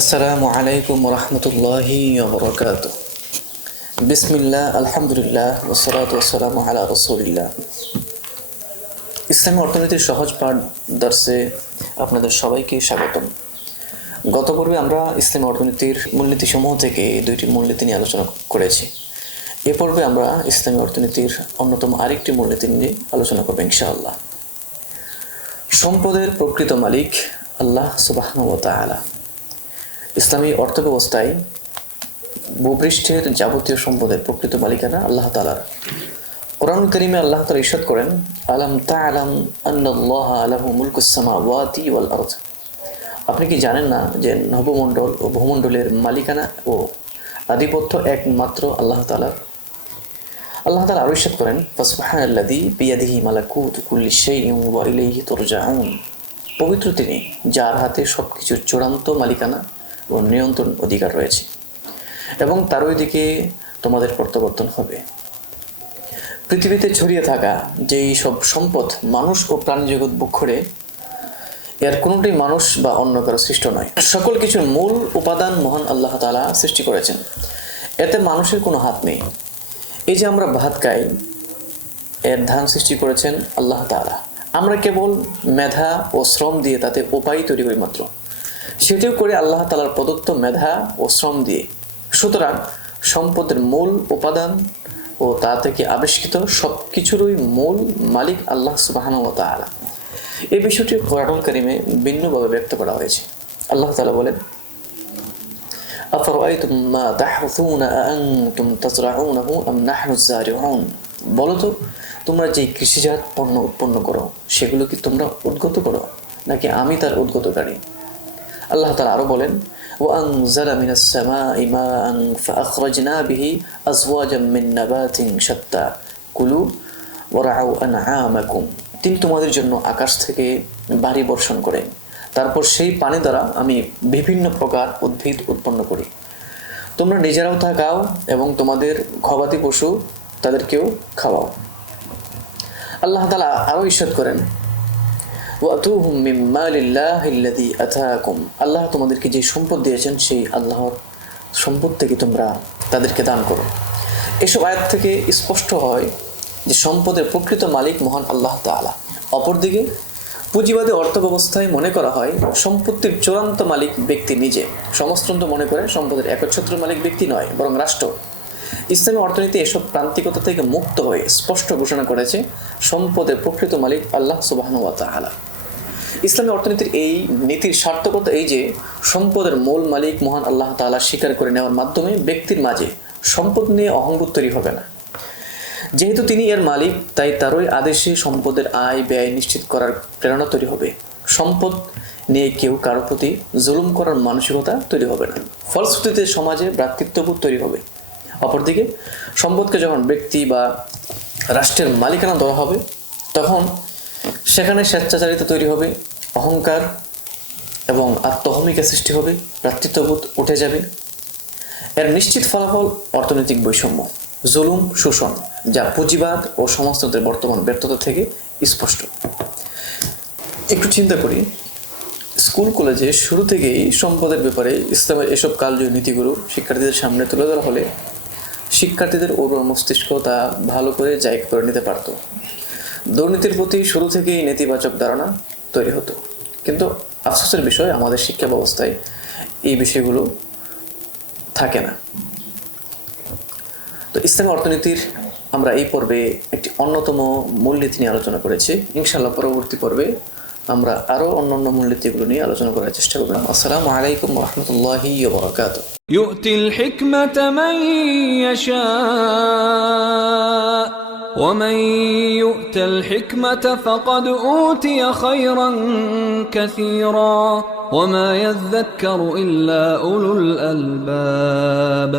আসসালামু আলাইকুম রহমতুল্লাহি ওবরাকাতুহু। বিসমিল্লাহ, আলহামদুলিল্লাহ, ওয়াসসালাতু ওয়াসসালামু আলা রাসূলিল্লাহ। ইসলামী অর্থনীতির সহজ পাঠ দর্শে আপনাদের সবাইকে স্বাগতম। গত পর্বে আমরা ইসলামী অর্থনীতির মূলনীতিসমূহ থেকে দুইটি মূলনীতি নিয়ে আলোচনা করেছি। এ পর্বে আমরা ইসলামী অর্থনীতির অন্যতম আরেকটি মূলনীতি নিয়ে আলোচনা করব ইনশাআল্লাহ। সম্পদের প্রকৃত মালিক আল্লাহ সুবহানাহু ওয়া তাআলা। ইসলামী অর্থব্যবস্থায় ভূপৃষ্ঠের যাবতীয় সম্পদের প্রকৃত মালিকানা আল্লাহ তাআলার। কোরআনুল কারীমে আল্লাহ তাআলা ইরশাদ করেন, আলাম তা'লাম আন্নাল্লাহা লাহু মুলকুস সামাওয়াতি ওয়াল আরদ। আপনি কি জানেন না যে নবমণ্ডল ও ভূমণ্ডলের মালিকানা ও আধিপত্য একমাত্র আল্লাহ তাআলার। আল্লাহ তাআলা আরো ইরশাদ করেন, ফাসুবহানাল্লাযী বিয়াদিহি মালাকুতু কুল্লি শাইইন ওয়া ইলাইহি তুরজাউন। পবিত্র তিনি, যার হাতে সবকিছুর চূড়ান্ত মালিকানা ও নিয়ন্ত্রণ অধিকার রয়েছে এবং তার ওই দিকে তোমাদের প্রত্যাবর্তন হবে। পৃথিবীতে ছড়িয়ে থাকা যেই সব সম্পদ মানুষ ও প্রাণী জগৎ ভোগ করে, এর কোনোটাই মানুষ বা অন্য কারো সৃষ্ট নয়। সকল কিছুর মূল উপাদান মহান আল্লাহ তাআলা সৃষ্টি করেছেন, এতে মানুষের কোনো হাত নেই। এই যে আমরা ভাত খাই, এর ধান সৃষ্টি করেছেন আল্লাহ তাআলা। আমরা কেবল মেধা ও শ্রম দিয়ে তাতে উপায় তৈরি করি মাত্র, সেটিও করে আল্লাহ তাআলার প্রদত্ত মেধা ও শ্রম দিয়ে। সুতরাং সম্পদের মূল উপাদান ও তা থেকে আবিষ্কৃত সব কিছুরই মূল মালিক আল্লাহ সুবহানাহু ওয়া তাআলা। এই বিষয়টি কোরআনুল কারীমে ভিন্নভাবে ব্যক্ত করা হয়েছে। আল্লাহ তাআলা বলেন, আফরাআইতুম মা তাহরুসুনা আআনতুম তাজরাউনাহু আম নাহনুজ যারিউন। বলো তো, তোমরা যে কৃষিজাত পণ্য উৎপন্ন করো, সেগুলো কি তোমরা উদ্গত করো নাকি আমি তার উদ্গতকারী? আল্লাহ তাআলা আরো বলেন, ওয়ানজালা মিনাস সামাই মাআন ফাআখরাজনা বিহি আজওয়াজাম মিন নাবাতিন শাত্তা কুলু ওয়ারআউ আনআমাকুম। তিনি তোমাদের জন্য আকাশ থেকে বাড়ি বর্ষণ করেন, তারপর সেই পানি দ্বারা আমি বিভিন্ন প্রকার উদ্ভিদ উৎপন্ন করি। তোমরা নিজেরাও তা খাও এবং তোমাদের গবাদি পশু তাদেরকেও খাওয়াও। আল্লাহ তাআলা আরো ইরশাদ করেন, ওয়াতুহুম মিন মালিল্লাহিল্লাযী আতাকুম। আল্লাহ তোমাদেরকে যে সম্পদ দিয়েছেন, সেই আল্লাহর সম্পদ থেকে তোমরা তাদেরকে দান করো। এসব আয়াত থেকে স্পষ্ট হয় যে সম্পদের প্রকৃত মালিক মহান আল্লাহ তাআলা। অপরদিকে পুঁজিবাদী অর্থব্যবস্থায় মনে করা হয় সম্পত্তির চূড়ান্ত মালিক ব্যক্তি নিজে। সমাজতন্ত্র মনে করে সম্পদের একচ্ছত্র মালিক ব্যক্তি নয়, বরং রাষ্ট্র। ইসলামী অর্থনীতি এসব প্রান্তিকতা থেকে মুক্ত হয়ে স্পষ্ট ঘোষণা করেছে সম্পদের প্রকৃত মালিক আল্লাহ সুবহানাহু ওয়া তাআলা। ইসলামী অর্থনীতির এই নীতির সার্থকতা এই যে সম্পদের মূল মালিক মহান আল্লাহ তাআলা স্বীকার করে নেওয়ার মাধ্যমে ব্যক্তির মাঝে সম্পদ নিয়ে অহংবোধ তৈরি হবে না। যেহেতু তিনি এর মালিক, তাই তারই আদেশে সম্পদের আয় ব্যয় নিশ্চিত করার প্রেরণা তৈরি হবে। সম্পদ নিয়ে কেউ কারো প্রতি জুলুম করার মানসিকতা তৈরি হবে না। ফলশ্রুতিতে সমাজে ভ্রাতৃত্ববোধ তৈরি হবে। অপরদিকে সম্পদকে যখন ব্যক্তি বা রাষ্ট্রের মালিকানা দেওয়া হবে, তখন সেখানে স্বেচ্ছাচারিতা তৈরি হবে, অহংকার এবং আত্মহমিকা সৃষ্টি হবে, ভ্রাতৃত্ববোধ উঠে যাবে। এর নিশ্চিত ফলাফল অর্থনৈতিক বৈষম্য, জুলুম, শোষণ, যা পুঁজিবাদ ও সমাজতন্ত্রের বর্তমান ব্যর্থতা থেকে স্পষ্ট। একটু চিন্তা করি, স্কুল কলেজে শুরু থেকেই সম্পদের ব্যাপারে ইসলামের এসব কালজয়ী নীতিগুলো শিক্ষার্থীদের সামনে তুলে ধরা হলে শিক্ষার্থীদের উর্বর মস্তিষ্ক তা ভালো করে জায়গা করে নিতে পারত। দুর্নীতির প্রতি শুরু থেকেই নেতিবাচক ধারণা তৈরি হতো। কিন্তু আফসোসের বিষয়, আমাদের শিক্ষা ব্যবস্থায় এই বিষয়গুলো থাকে না। তো ইসলামী অর্থনীতির আমরা এই পর্বে একটি অন্যতম মূলনীতি নিয়ে আলোচনা করেছি। ইনশাআল্লাহ পরবর্তী পর্বে আমরা আরো অন্যান্য মূলনীতিগুলো নিয়ে আলোচনা করার চেষ্টা করব। আসসালামু আলাইকুম ওয়া রাহমাতুল্লাহি ওয়া বারাকাতুহু। ইউতিল হিকমাতা মান ইয়াশা ওয়া মান ইউতাল হিকমাতা ফাকাদ উতিয়া খায়রান কাসীরা ওয়া মা ইয়াযাক্কারু ইল্লা উলুল আলবাব।